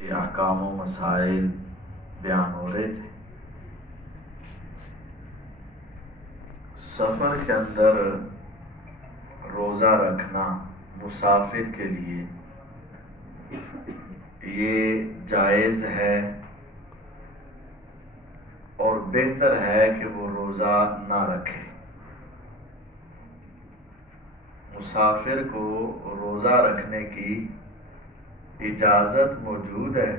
احکام و مسائل بیان ہو رہے تھے۔ سفر کے اندر روزہ رکھنا مسافر کے لیے یہ جائز ہے اور بہتر ہے کہ وہ روزہ نہ رکھے۔ مسافر کو روزہ رکھنے کی اجازت موجود ہے،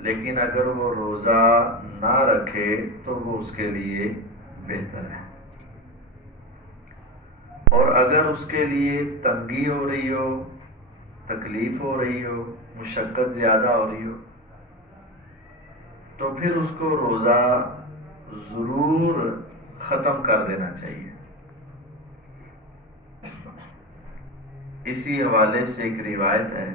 لیکن اگر وہ روزہ نہ رکھے تو وہ اس کے لیے بہتر ہے۔ اور اگر اس کے لیے تنگی ہو رہی ہو، تکلیف ہو رہی ہو، مشقت زیادہ ہو رہی ہو، تو پھر اس کو روزہ ضرور ختم کر دینا چاہیے۔ اسی حوالے سے ایک روایت ہے،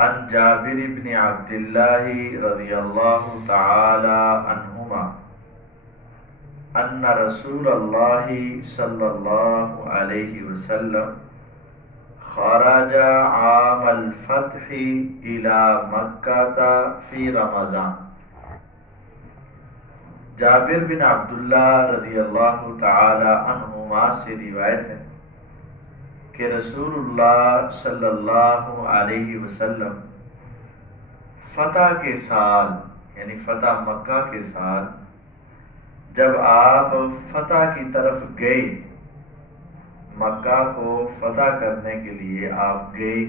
عن جابر بن عبداللہ رضی اللہ تعالی عنہما ان رسول اللہ صلی اللہ علیہ وسلم خرج عام الفتح الى مکہ فی رمضان۔ جابر بن عبداللہ رضی اللہ تعالی عنہما سے روایت ہے کہ رسول اللہ صلی اللہ علیہ وسلم فتح کے سال یعنی فتح مکہ کے سال جب آپ فتح کی طرف گئے، مکہ کو فتح کرنے کے لیے آپ گئے،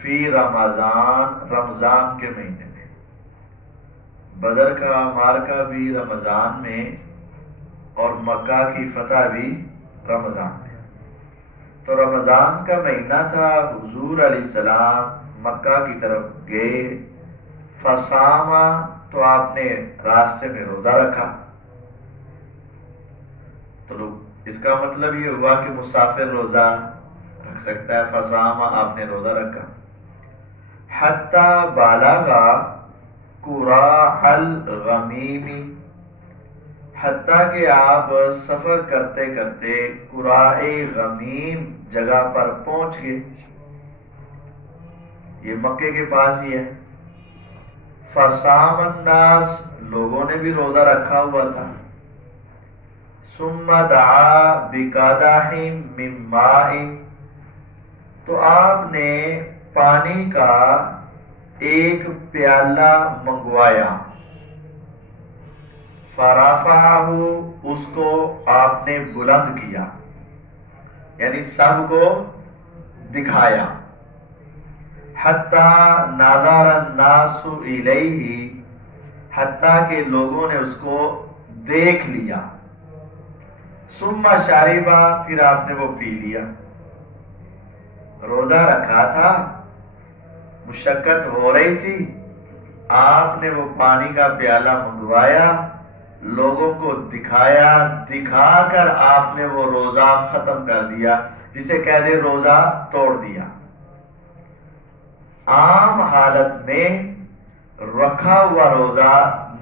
فی رمضان، رمضان کے مہینے میں۔ بدر کا معرکہ بھی رمضان میں اور مکہ کی فتح بھی رمضان میں، تو رمضان کا مہینہ تھا۔ حضور علیہ السلام مکہ کی طرف گئے، فصاما، تو آپ نے راستے میں روزہ رکھا۔ تو اس کا مطلب یہ ہوا کہ مسافر روزہ رکھ سکتا ہے۔ فصاما، آپ نے روزہ رکھا۔ حتی بالغا قراء الغمیم، حتیٰ کہ آپ سفر کرتے کرتے قراء غمیم جگہ پر پہنچ گئے، یہ مکے کے پاس ہی ہے۔ فصام الناس، لوگوں نے بھی روزہ رکھا ہوا تھا۔ ثم دعا بقدح من ماء، تو آپ نے پانی کا ایک پیالہ منگوایا۔ فرفعہ، اس کو آپ نے بلند کیا، یعنی سب کو دکھایا۔ حتی نظر الناس الیہ، حتیٰ کہ لوگوں نے اس کو دیکھ لیا۔ ثم شربا، پھر آپ نے وہ پی لیا۔ روزہ رکھا تھا، مشقت ہو رہی تھی، آپ نے وہ پانی کا پیالہ منگوایا، لوگوں کو دکھایا، دکھا کر آپ نے وہ روزہ ختم کر دیا، جسے کہہ دے روزہ توڑ دیا۔ عام حالت میں رکھا ہوا روزہ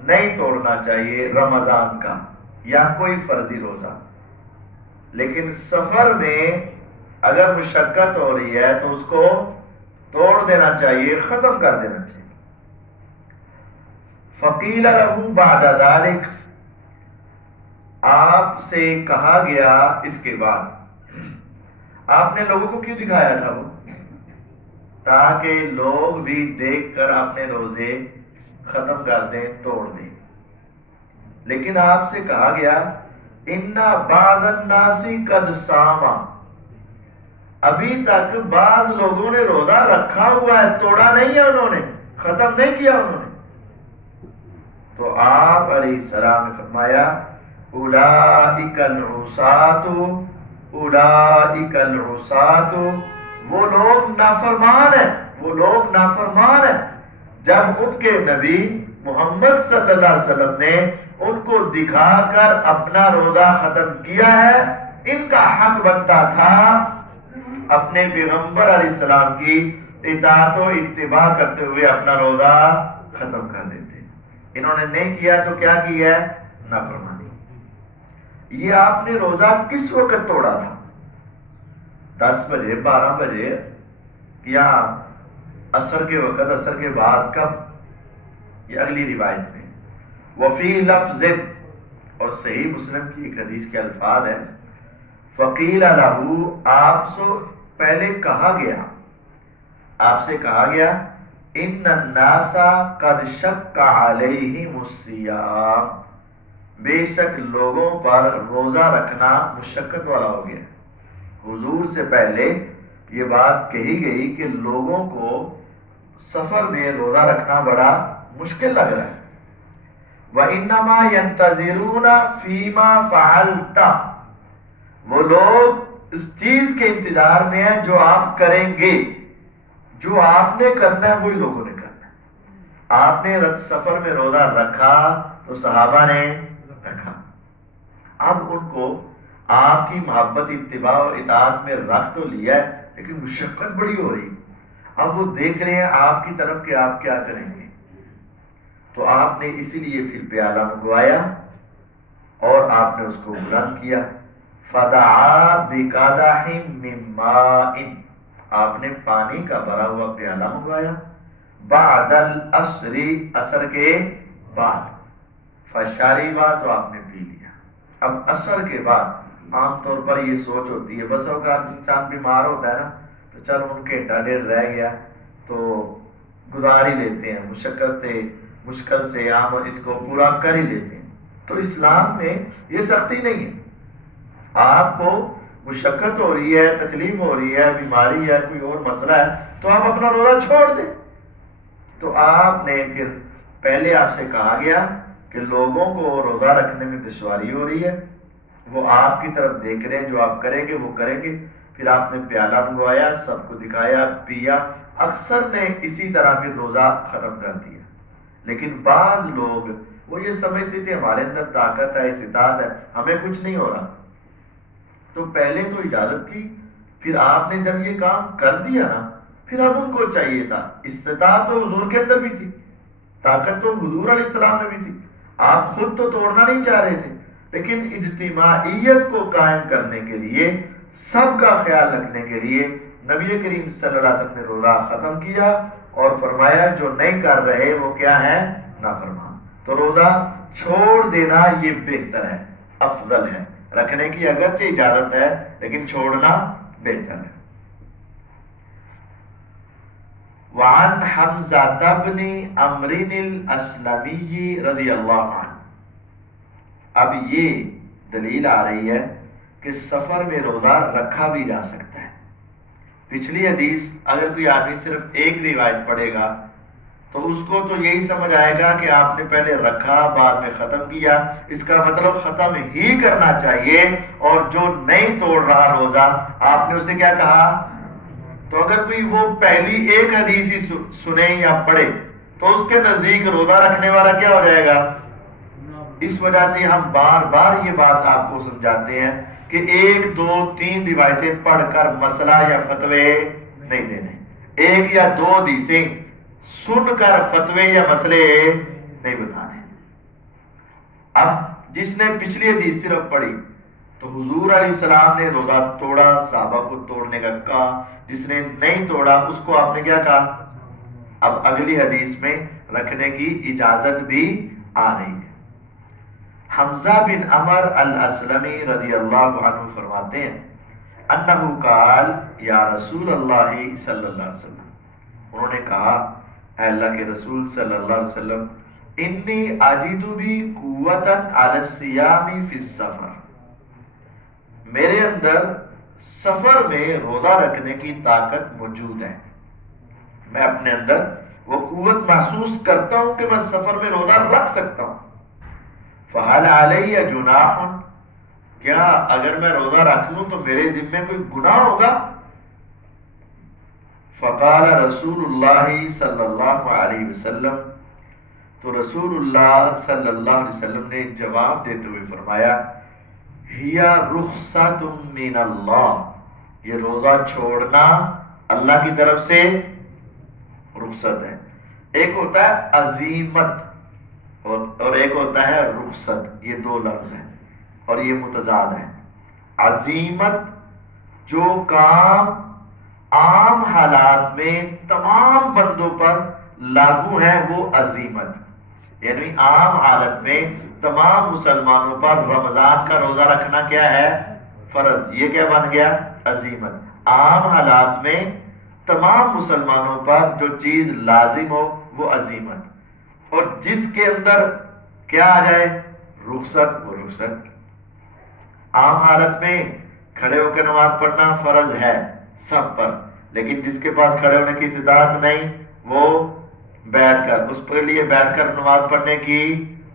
نہیں توڑنا چاہیے، رمضان کا یا کوئی فرضی روزہ، لیکن سفر میں اگر مشقت ہو رہی ہے تو اس کو توڑ دینا چاہیے، ختم کر دینا چاہیے۔ فقیل لہ بعد ذلک، آپ سے کہا گیا اس کے بعد، آپ نے لوگوں کو کیوں دکھایا تھا؟ وہ تاکہ لوگ بھی دیکھ کر اپنے روزے ختم کر دیں، توڑ دیں۔ لیکن آپ سے کہا گیا ان بعض الناس قد صام، ابھی تک بعض لوگوں نے روزہ رکھا ہوا ہے، توڑا نہیں ہے، انہوں نے ختم نہیں کیا انہوں نے۔ تو آپ علیہ السلام نے فرمایا اولئک العصاۃ، اولئک العصاۃ، وہ لوگ نافرمان ہیں، وہ لوگ نافرمان ہیں۔ جب ان کے نبی محمد صلی اللہ علیہ وسلم نے ان کو دکھا کر اپنا روزہ ختم کیا ہے، ان کا حق بنتا تھا اپنے پیغمبر علیہ السلام کی اطاعت و اتباع کرتے ہوئے اپنا روزہ ختم کر دیتے۔ انہوں نے نہیں کیا تو کیا کیا ہے؟ نافرمانی۔ یہ آپ نے روزہ کس وقت توڑا تھا؟ 10 بجے، 12 بجے، یا اثر کے وقت، اثر کے بعد کب؟ یہ اگلی روایت میں وفی لفظ، اور صحیح مسلم کی ایک حدیث کے الفاظ ہے فقیل لہ، آپ سے پہلے کہا گیا، آپ سے کہا گیا ان الناس قد شق علیہم الصیام، بے شک لوگوں پر روزہ رکھنا مشقت والا ہو گیا۔ حضور سے پہلے یہ بات کہی گئی کہ لوگوں کو سفر میں روزہ رکھنا بڑا مشکل لگ رہا ہے۔ وَإِنَّمَا يَنْتَظِرُونَ فِي مَا فَعَلْتَ، وہ لوگ اس چیز کے انتظار میں ہیں جو آپ کریں گے، جو آپ نے کرنا ہے وہی لوگوں نے کرنا ہے۔ آپ نے سفر میں روزہ رکھا تو صحابہ نے رکھا، اب ان کو آپ کی محبت، اتباع و اطاعت میں رکھ تو لیا ہے لیکن مشقت بڑی ہو رہی، اب وہ دیکھ رہے ہیں آپ کی طرف کہ آپ کیا کریں گے، تو آپ نے اسی لیے پھر پیالہ منگوایا اور آپ نے اس کو بلند کیا۔ فدعا بقدح من ماء، آپ نے پانی کا بھرا ہوا پیالہ منگوایا، بعد العصر، عصر کے بعد، فشربا، تو آپ نے پی لیا۔ اب عصر کے بعد عام طور پر یہ سوچ ہوتی ہے، بس اوقات انسان بیمار ہوتا ہے نا تو چلو ان کے ڈیڑھ رہ گیا تو گزار ہی لیتے ہیں، مشقت سے مشکل سے ہم اس کو پورا کر ہی لیتے ہیں۔ تو اسلام میں یہ سختی نہیں ہے، آپ کو مشقت ہو رہی ہے، تکلیف ہو رہی ہے، بیماری ہے، کوئی اور مسئلہ ہے تو آپ اپنا روزہ چھوڑ دیں۔ تو آپ نے پھر پہلے آپ سے کہا گیا کہ لوگوں کو روزہ رکھنے میں دشواری ہو رہی ہے، وہ آپ کی طرف دیکھ رہے ہیں، جو آپ کریں گے وہ کریں گے، پھر آپ نے پیالہ منگوایا، سب کو دکھایا، پیا، اکثر نے اسی طرح پھر روزہ ختم کر دیا۔ لیکن بعض لوگ وہ یہ سمجھتے تھے ہمارے اندر طاقت ہے، استطاعت ہے، ہمیں کچھ نہیں ہو رہا، تو پہلے تو اجازت تھی، پھر آپ نے جب یہ کام کر دیا نا پھر اب ان کو چاہیے تھا، استطاعت تو حضور کے اندر بھی تھی، طاقت تو حضور علیہ السلام میں بھی تھی، آپ خود تو توڑنا نہیں چاہ رہے تھے، لیکن اجتماعیت کو قائم کرنے کے لیے، سب کا خیال رکھنے کے لیے نبی کریم صلی اللہ علیہ وسلم نے روزہ ختم کیا اور فرمایا جو نہیں کر رہے وہ کیا ہے؟ نافرمان۔ تو روزہ چھوڑ دینا یہ بہتر ہے، افضل ہے، رکھنے کی اگرچہ اجازت ہے لیکن چھوڑنا بہتر ہے۔ وعن حمزہ بن عمرو الاسلمی رضی اللہ عنہ، اب یہ دلیل آ رہی ہے کہ سفر میں روزہ رکھا بھی جا سکتا ہے۔ پچھلی حدیث اگر کوئی آدمی صرف ایک روایت پڑھے گا تو اس کو تو یہی سمجھ آئے گا کہ آپ نے پہلے رکھا بعد میں ختم کیا، اس کا مطلب ختم ہی کرنا چاہیے، اور جو نہیں توڑ رہا روزہ آپ نے اسے کیا کہا؟ تو اگر کوئی وہ پہلی ایک حدیث ہی سنے یا پڑھے تو اس کے نزدیک روزہ رکھنے والا کیا ہو جائے گا؟ اس وجہ سے ہم بار بار یہ بات آپ کو سمجھاتے ہیں کہ ایک دو تین روایتیں پڑھ کر مسئلہ یا فتوے نہیں دینے، ایک یا دو حدیثیں سن کر فتوے یا مسئلے نہیں بتانے۔ اب جس نے پچھلی حدیث صرف پڑھی تو حضور علیہ السلام نے روزہ توڑا، صحابہ کو توڑنے کا کہا، جس نے نہیں توڑا اس کو آپ نے کیا کہا؟ اب اگلی حدیث میں رکھنے کی اجازت بھی آ رہی ہے۔ حمزہ بن عمر الاسلمی رضی اللہ عنہ فرماتے ہیں انہو قال یا رسول اللہ صلی اللہ علیہ وسلم، انہوں نے کہا اے اللہ کے رسول صلی اللہ علیہ وسلم، انی اجد بی قوتا علی الصیام فی السفر، میرے اندر سفر میں روزہ رکھنے کی طاقت موجود ہے، میں اپنے اندر وہ قوت محسوس کرتا ہوں کہ میں سفر میں روزہ رکھ سکتا ہوں۔ فَهَلْ عَلَيَّ جُنَاحٌ، کیا اگر میں روزہ رکھ لوں تو میرے ذمے کوئی گناہ ہوگا؟ فقال رسول اللہ صلی اللہ علیہ وسلم، تو رسول اللہ صلی اللہ علیہ وسلم نے جواب دیتے ہوئے فرمایا ہِیَ رُخْصَةٌ مِّنَ اللَّهِ، یہ روزہ چھوڑنا اللہ کی طرف سے رخصت ہے۔ ایک ہوتا ہے عزیمت اور ایک ہوتا ہے رخصت، یہ دو لفظ ہیں اور یہ متضاد ہیں۔ عزیمت جو کام عام حالات میں تمام بندوں پر لاگو ہے وہ عزیمت، یعنی عام حالت میں تمام مسلمانوں پر رمضان کا روزہ رکھنا کیا ہے؟ فرض۔ یہ کیا بن گیا؟ عزیمت۔ عام حالات میں تمام مسلمانوں پر جو چیز لازم ہو وہ عزیمت، اور جس کے اندر کیا آ جائے؟ رخصت، وہ رخصت۔ عام حالت میں کھڑے ہو کے نماز پڑھنا فرض ہے سب پر، لیکن جس کے پاس کھڑے ہونے کی استطاعت نہیں وہ بیٹھ کر، اس کے لیے بیٹھ کر نماز پڑھنے کی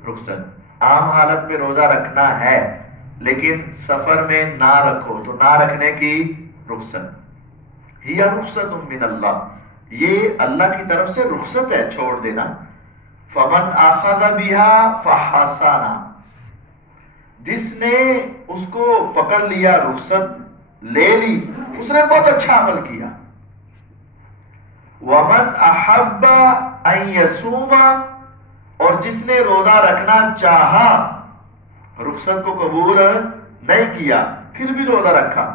رخصت۔ عام حالت میں روزہ رکھنا ہے لیکن سفر میں نہ رکھو تو نہ رکھنے کی رخصت۔ ہی رخصت من اللہ، یہ اللہ کی طرف سے رخصت ہے، چھوڑ دینا۔ فمن اخذ بها فحسن، جس نے اس کو پکڑ لیا، رخصت لے لی، اس نے بہت اچھا عمل کیا۔ ومن احب ان یصوم، اور جس نے روزہ رکھنا چاہا، رخصت کو قبول نہیں کیا پھر بھی روزہ رکھا،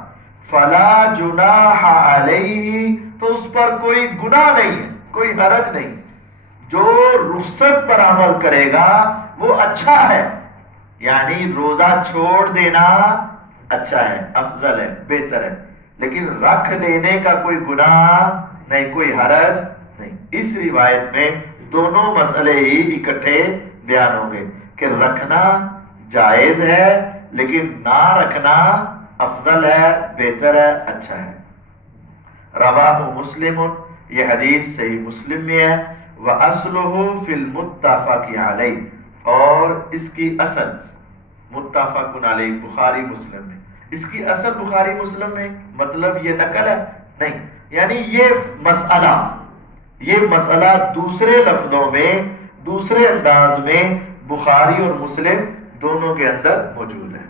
فلا جناح علیہ، تو اس پر کوئی گناہ نہیں ہے، کوئی حرج نہیں۔ جو رخصت پر عمل کرے گا وہ اچھا ہے، یعنی روزہ چھوڑ دینا اچھا ہے، افضل ہے، بہتر ہے، لیکن رکھ لینے کا کوئی گناہ نہیں، کوئی حرج نہیں۔ اس روایت میں دونوں مسئلے ہی اکٹھے بیان ہوں گے کہ رکھنا جائز ہے لیکن نہ رکھنا افضل ہے، بہتر ہے، اچھا ہے۔ رواہ مسلم، یہ حدیث صحیح مسلم میں ہے۔ وَأَصْلُهُ فِي الْمُتَّفَقِ عَلَيْهِ، اور اس کی اصل متفق علیہ بخاری مسلم میں، اس کی اصل بخاری مسلم میں، مطلب یہ نقل ہے نہیں، یعنی یہ مسئلہ دوسرے لفظوں میں، دوسرے انداز میں بخاری اور مسلم دونوں کے اندر موجود ہے۔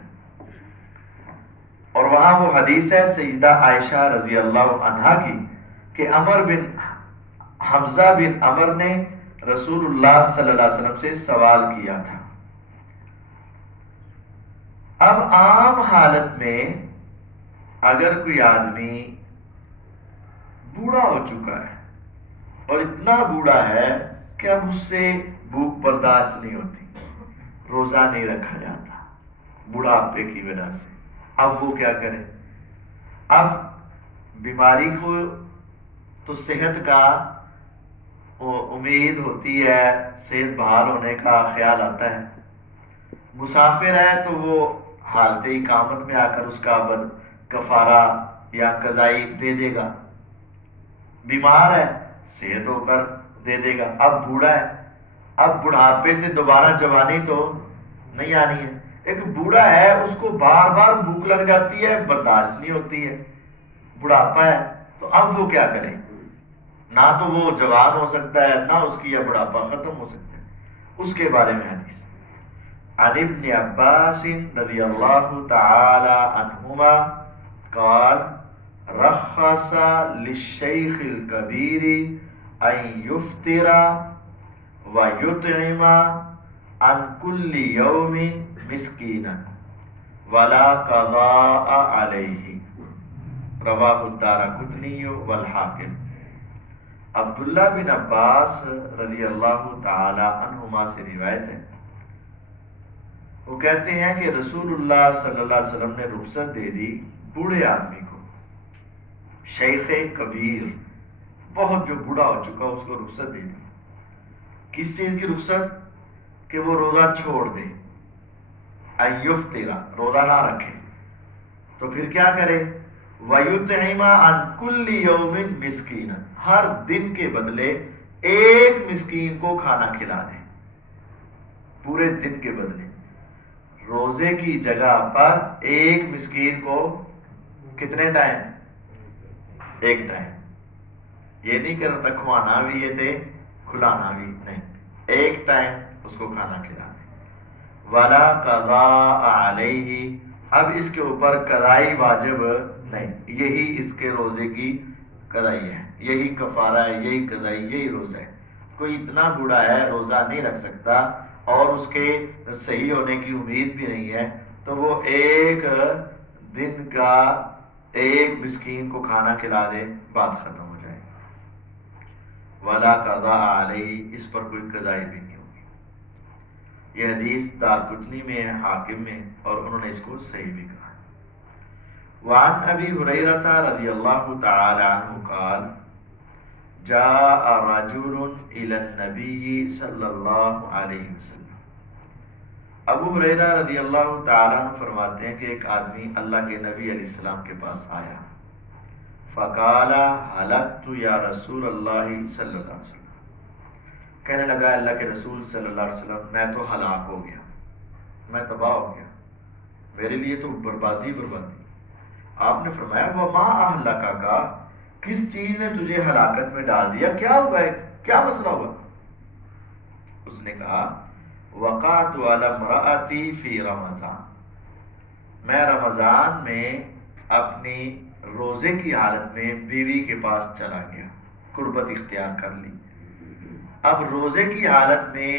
اور وہاں وہ حدیث ہے سیدہ عائشہ رضی اللہ عنہا کی کہ حمزہ بن عمر نے رسول اللہ صلی اللہ علیہ وسلم سے سوال کیا تھا۔ اب عام حالت میں اگر کوئی آدمی بوڑھا ہو چکا ہے اور اتنا بوڑھا ہے کہ اب اس سے بھوک برداشت نہیں ہوتی، روزہ نہیں رکھا جاتا بڑھاپے کی وجہ سے، اب وہ کیا کرے؟ اب بیماری کو تو صحت کا امید ہوتی ہے، صحت بحال ہونے کا خیال آتا ہے، مسافر ہے تو وہ حالت اقامت میں آ کر اس کا کفارہ یا قضائی دے دے گا، بیمار ہے صحت ہو کر دے دے گا، اب بوڑھا ہے، اب بڑھاپے سے دوبارہ جوانی تو نہیں آنی ہے۔ ایک بوڑھا ہے اس کو بار بار بھوک لگ جاتی ہے، برداشت نہیں ہوتی ہے، بڑھاپا ہے، تو اب وہ کیا کرے؟ نہ تو وہ جوان ہو سکتا ہے نہ اس کی یہ بڑھاپا ختم ہو سکتا ہے۔ اس کے بارے میں حدیث عن ابن عباس رضی اللہ تعالی عنہما قال رخص للشیخ الکبیر ان یفطر ویطعم عن کل یوم مسکینا ولا قضاء علیہ، رواہ الدارقطنی والحاکم۔ عبداللہ بن عباس رضی اللہ تعالی عنہما سے روایت ہے، وہ کہتے ہیں کہ رسول اللہ صلی اللہ علیہ وسلم نے رخصت دے دی بوڑھے آدمی کو، شیخ کبیر، بہت جو بوڑھا ہو چکا اس کو رخصت دے دی۔ کس چیز کی رخصت؟ کہ وہ روزہ چھوڑ دے، ان یفطر، روزہ نہ رکھے، تو پھر کیا کرے؟ وَيُطْعِمَ عَنْ كُلِّ يَوْمٍ مِسْكِينًا، ہر دن کے بدلے ایک مسکین کو کھانا کھلا دے، پورے دن کے بدلے روزے کی جگہ پر ایک مسکین کو کتنے ٹائم؟ ایک ٹائم، یہ نہیں کہ رکھوانا بھی یہ دے کھلانا بھی نہیں، ایک ٹائم اس کو کھانا کھلا دے۔ وَلَا قَضَاءَ عَلَيْهِ، اب اس کے اوپر قضائی واجب نہیں، یہی اس کے روزے کی قضائی ہے، یہی کفارہ ہے، یہی قضائی، یہی روزہ ہے۔ کوئی اتنا بوڑھا ہے روزہ نہیں رکھ سکتا اور اس کے صحیح ہونے کی امید بھی نہیں ہے، تو وہ ایک دن کا ایک مسکین کو کھانا کھلا دے، بات ختم ہو جائے، ولا قضاء علیہ، اس پر کوئی قضائی بھی نہیں ہوگی۔ یہ حدیث دارقطنی میں ہے، حاکم میں، اور انہوں نے اس کو صحیح بھی کہا۔ وعن ابی ہریرہ رضی اللہ تعالی عنہ قال جاء رجل الى النبی صلی اللہ علیہ وسلم۔ ابو ہریرہ رضی اللہ تعالی عنہ فرماتے ہیں کہ ایک آدمی اللہ کے نبی علیہ السلام کے پاس آیا، فقال ہلکت یا رسول اللہ صلی اللہ علیہ وسلم، کہنے لگا اللہ کے رسول صلی اللہ علیہ وسلم میں تو ہلاک ہو گیا، میں تباہ ہو گیا، میرے لیے تو بربادی بربادی۔ آپ نے فرمایا وما اہلکک، کس چیز نے تجھے ہلاکت میں ڈال دیا، کیا ہوا ہے، کیا مسئلہ ہوا؟ اس نے کہا وقعت علی امرأتی فی رمضان، میں رمضان میں اپنی روزے کی حالت میں بیوی کے پاس چلا گیا، قربت اختیار کر لی۔ اب روزے کی حالت میں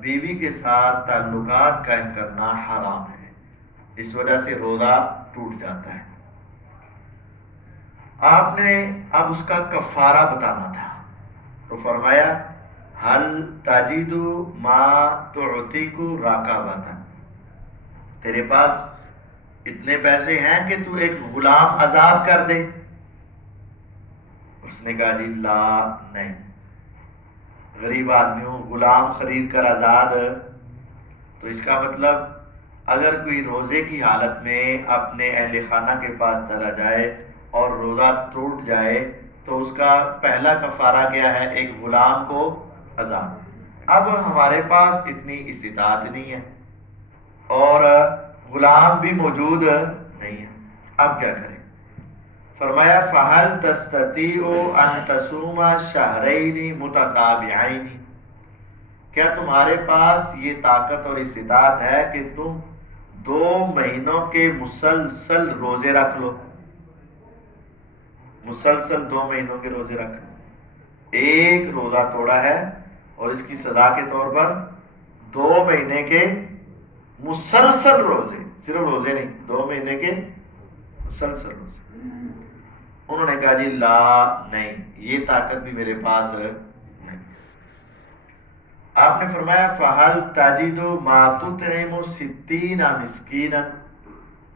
بیوی کے ساتھ تعلقات قائم کرنا حرام ہے، اس وجہ سے روزہ ٹوٹ جاتا ہے۔ آپ نے اب اس کا کفارہ بتانا تھا، تو فرمایا حل تجد ما تعتق رقبۃ، تیرے پاس اتنے پیسے ہیں کہ تو ایک غلام آزاد کر دے؟ اس نے کہا جی لا، نہیں، غریب آدمیوں غلام خرید کر آزاد، تو اس کا مطلب اگر کوئی روزے کی حالت میں اپنے اہل خانہ کے پاس چلا جائے اور روزہ ٹوٹ جائے تو اس کا پہلا کفارہ کیا ہے؟ ایک غلام کو آزاد۔ اب ہمارے پاس اتنی استطاعت نہیں ہے اور غلام بھی موجود نہیں ہے، اب کیا کریں؟ فرمایا فَهَلْ تَسْتَطِيعُ أَن تَصُومَ شَهْرَيْنِ مُتَتَابِعَيْنِ، کیا تمہارے پاس یہ طاقت اور استطاعت ہے کہ تم 2 مہینوں کے مسلسل روزے رکھ لو؟ مسلسل 2 مہینوں کے روزے رکھ لو، ایک روزہ توڑا ہے اور اس کی سزا کے طور پر 2 مہینے کے مسلسل روزے، صرف روزے نہیں، 2 مہینے کے مسلسل روزے۔ انہوں نے کہا جی لا، نہیں، یہ طاقت بھی میرے پاس نہیں۔ آپ نے فرمایا فَهَلْ تَجِدُ مَا تُطْعِمُ 60 مِسْكِينًا،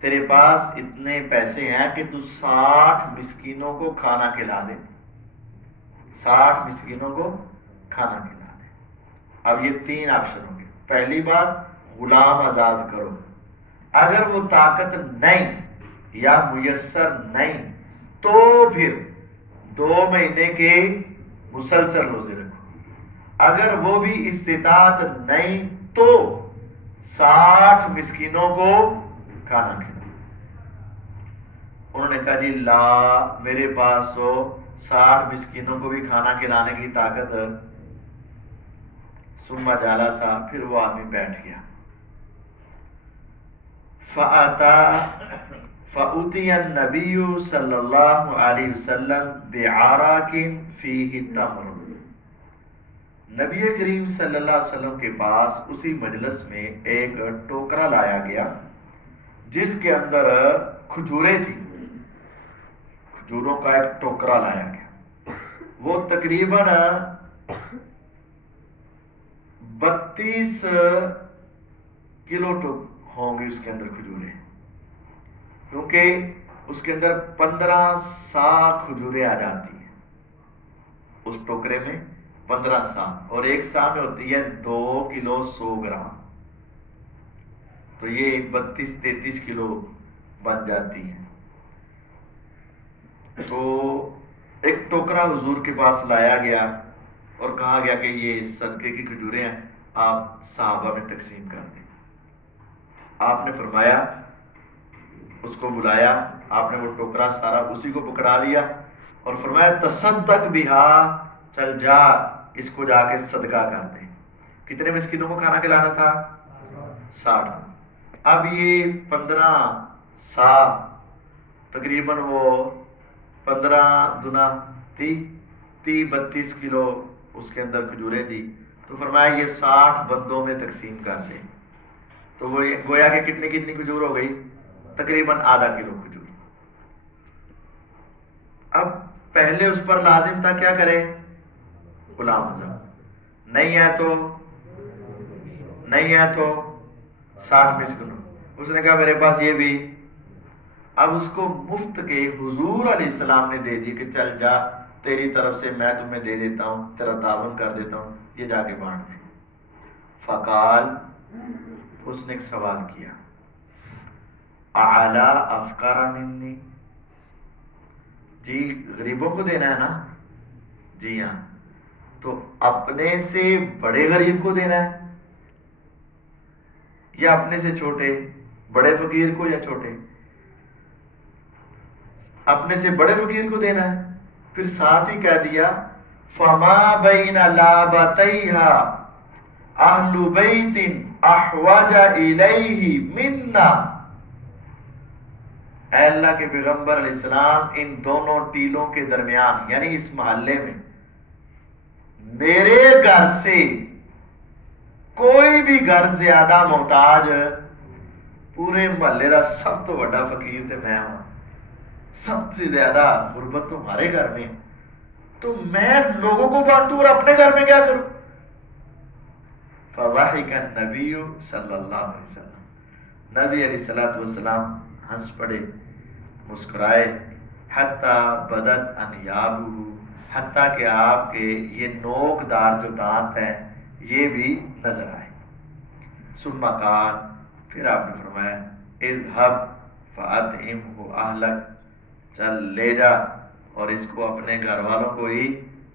تیرے پاس اتنے پیسے ہیں کہ تو 60 مسکینوں کو کھانا کھلا دے، 60 مسکینوں کو کھانا کھلا دے۔ اب یہ 3 آپشن ہوں گے۔ پہلی بات غلام آزاد کرو، اگر وہ طاقت نہیں یا میسر نہیں تو پھر 2 مہینے کے مسلسل روزے رکھو، اگر وہ بھی استطاعت نہیں تو 60 مسکینوں کو کھانا کھلاؤ۔ انہوں نے کہا جی لا، میرے پاس تو 60 مسکینوں کو بھی کھانا کھلانے کی طاقت۔ ثم جلسا، پھر وہ آدمی بیٹھ گیا۔ فأتي النبي صلی اللہ علیہ وسلم بعراق فیہ تمر، نبی کریم صلی اللہ علیہ وسلم کے پاس اسی مجلس میں ایک ٹوکرا لایا گیا جس کے اندر کھجوریں تھیں، کھجوروں کا ایک ٹوکرا لایا گیا، وہ تقریباً 32 کلو ہوں گی اس کے اندر کھجوریں، کیونکہ اس کے اندر 15 سا کھجوریں آ جاتی ہیں، اس ٹوکرے میں 15 سا، اور ایک سا میں ہوتی ہے 2 کلو 100 گرام، تو یہ 32-33 کلو بن جاتی ہیں۔ تو ایک ٹوکرا حضور کے پاس لایا گیا اور کہا گیا کہ یہ صدقے کی کھجوریں ہیں، آپ صحابہ میں تقسیم کر دیں۔ آپ نے فرمایا، اس کو بلایا، آپ نے وہ ٹوکرا سارا اسی کو پکڑا دیا اور فرمایا تصدق بہا، چل جا اس کو جا کے صدقہ کر دیں۔ کتنے مسکینوں کو کھانا کھلانا تھا؟ 60۔ اب یہ 15 سا تقریباً وہ 15 دنا 32 کلو اس کے اندر کھجوریں دی، تو فرمایا یہ 60 بندوں میں تقسیم کر دیں، تو وہ گویا کہ کتنی کھجور ہو گئی؟ تقریباً ½ کلو کھجور۔ اب پہلے اس پر لازم تھا کیا کرے؟ غلام ازم. نہیں ہے تو 60 مسکنوں. اس نے کہا میرے پاس یہ بھی. اب اس کو مفت کے حضور علیہ السلام نے دے دی کہ چل جا تیری طرف سے میں تمہیں دے دیتا ہوں، تیرا تعاون کر دیتا ہوں، یہ جا کے بانٹ دے. فقال، اس نے ایک سوال کیا، اعلی افقر منی، جی غریبوں کو دینا ہے نا؟ جی ہاں. تو اپنے سے بڑے غریب کو دینا ہے یا اپنے سے چھوٹے؟ بڑے فقیر کو یا چھوٹے؟ اپنے سے بڑے فقیر کو دینا ہے. پھر ساتھ ہی کہہ دیا فما بین لابتیہا اہل بیت احوج الیہ منا. اے اللہ کے پیغمبر علیہ السلام، ان دونوں ٹیلوں کے درمیان یعنی اس محلے میں میرے گھر سے کوئی بھی گھر زیادہ محتاج، پورے محلے کا سب تو بڑا فقیر تے میں ہوں، سب سے زیادہ غربت تو ہمارے گھر میں ہے، تو میں لوگوں کو بانٹوں اور اپنے گھر میں کیا کروں؟ فضحک النبی صلی اللہ علیہ وسلم، نبی علیہ السلام ہنس پڑے، مسکرائے. حتی بدت انیابہ، حتیٰ کہ آپ کے یہ نوک دار جو دانت ہیں یہ بھی نظر آئے. ثم قال، پھر آپ نے فرمایا اذهب فاطعمه اہلک، چل لے جا اور اس کو اپنے گھر والوں کو ہی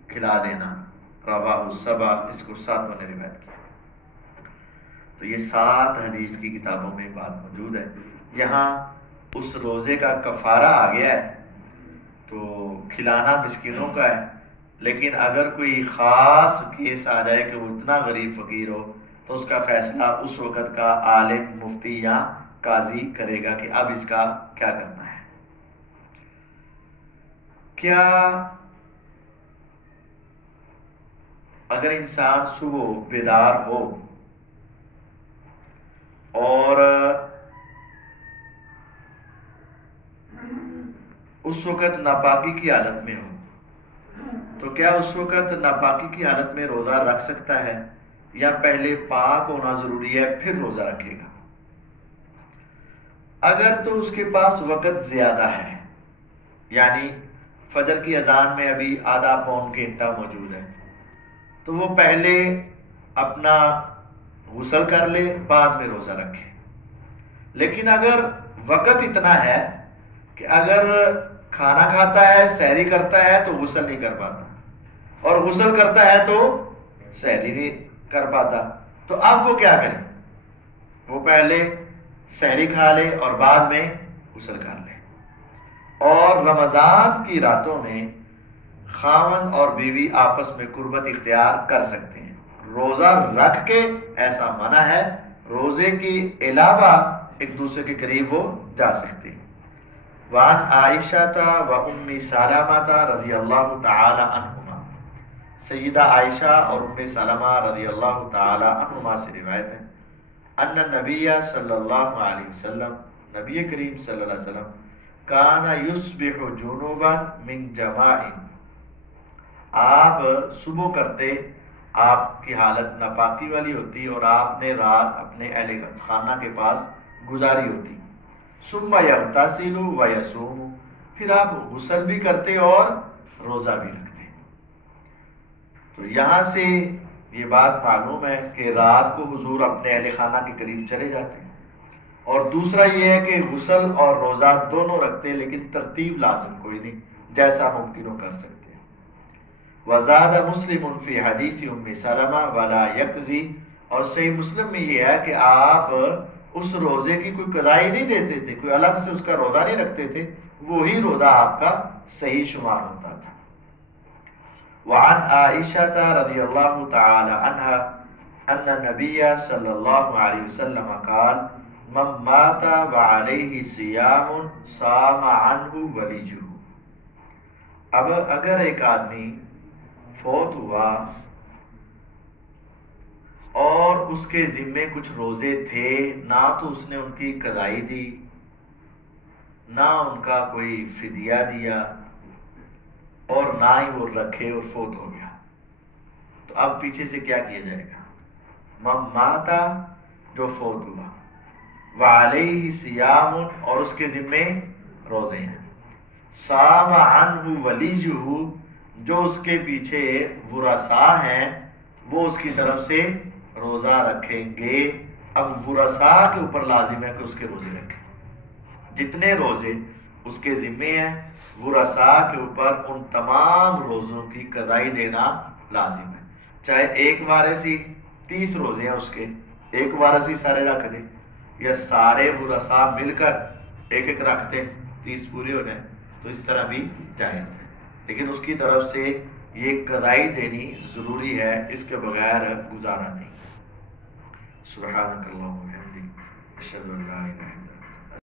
کھلا دینا. رواہ السبع، اس کو 7 نے روایت کیا. تو یہ 7 حدیث کی کتابوں میں بات موجود ہے. یہاں اس روزے کا کفارہ آ گیا ہے تو کھلانا مسکینوں کا ہے، لیکن اگر کوئی خاص کیس آ جائے کہ وہ اتنا غریب فقیر ہو تو اس کا فیصلہ اس وقت کا عالم، مفتی یا قاضی کرے گا کہ اب اس کا کیا کرنا ہے. کیا اگر انسان صبح بیدار ہو اور اس وقت ناپاکی کی حالت میں ہو تو کیا اس وقت ناپاکی کی حالت میں روزہ رکھ سکتا ہے یا پہلے پاک ہونا ضروری ہے پھر روزہ رکھے گا؟ اگر تو اس کے پاس وقت زیادہ ہے، یعنی فجر کی اذان میں ابھی آدھا پون گھنٹہ موجود ہے، تو وہ پہلے اپنا غسل کر لے بعد میں روزہ رکھے. لیکن اگر وقت اتنا ہے کہ اگر کھانا کھاتا ہے، سحری کرتا ہے تو غسل نہیں کر پاتا، اور غسل کرتا ہے تو سحری نہیں کر پاتا، تو اب وہ کیا کرے؟ وہ پہلے سحری کھا لے اور بعد میں غسل کر لے. اور رمضان کی راتوں میں خاوند اور بیوی آپس میں قربت اختیار کر سکتے ہیں. روزہ رکھ کے ایسا منع ہے، روزے کے علاوہ ایک دوسرے کے قریب وہ جا سکتے ہیں. وعن عائشہ و ام سلمہ رضی اللہ تعالی عنہما، سیدہ عائشہ اور ام سلمہ رضی اللہ تعالی عنہما سے روایت ہے، ان النبی صلی اللہ علیہ وسلم، نبی کریم صلی اللہ علیہ وسلم، کان یصبح جنوبا من جماع، آپ صبح کرتے، آپ کی حالت ناپاکی والی ہوتی اور آپ نے رات اپنے اہل خانہ کے پاس گزاری ہوتی. ثم یغتسل و یصوم، پھر آپ غسل بھی کرتے اور روزہ بھی رکھتے. تو یہاں سے یہ بات معلوم ہے کہ رات کو حضور اپنے اہل خانہ کے قریب چلے جاتے ہیں. اور دوسرا یہ ہے کہ غسل اور روزہ دونوں رکھتے ہیں، لیکن ترتیب لازم کوئی نہیں، جیسا ممکن ہو کر سکتے ہیں. وزاد مسلم فی حدیث ام سلمہ ولا یقضی، اور صحیح مسلم میں یہ ہے کہ آپ اس روزے کی کوئی قضائی نہیں دیتے تھے، کوئی الگ سے اس کا روزہ نہیں رکھتے تھے، وہی روزہ آپ کا صحیح شمار ہوتا تھا. وعن عائشہ رضی اللہ تعالی عنہا ان النبی صلی اللہ علیہ وسلم قال من مات وعلیہ صیام صام عنہ ولیجہ. اب اگر ایک آدمی فوت ہوا اور اس کے ذمے کچھ روزے تھے، نہ تو اس نے ان کی قضائی دی، نہ ان کا کوئی فدیہ دیا، اور نہ ہی وہ رکھے اور فوت ہو گیا، تو اب پیچھے سے کیا کیا جائے گا؟ من ماتا، جو فوت ہوا، وعلیہ صیام، اور اس کے ذمے روزے ہیں، صام عنہ ولیجہ، جو اس کے پیچھے ورثاء ہیں وہ اس کی طرف سے روزہ رکھیں گے۔ اب ورثاء کے اوپر لازم ہے کہ اس کے روزے رکھیں، جتنے روزے اس کے ذمے ہیں ورثاء کے اوپر ان تمام روزوں کی قضائی دینا لازم ہے، چاہے ایک وارثی 30 روزے ہیں اس کے، ایک وارثی سارے رکھ دے، یا سارے ورثاء مل کر ایک ایک رکھتے 30 پورے ہو جائیں، تو اس طرح بھی جائز ہے، لیکن اس کی طرف سے یہ قضائی دینی ضروری ہے، اس کے بغیر گزارا نہیں۔ سبحانک اللہم و بحمدک، اشہد ان لا الہ الا انت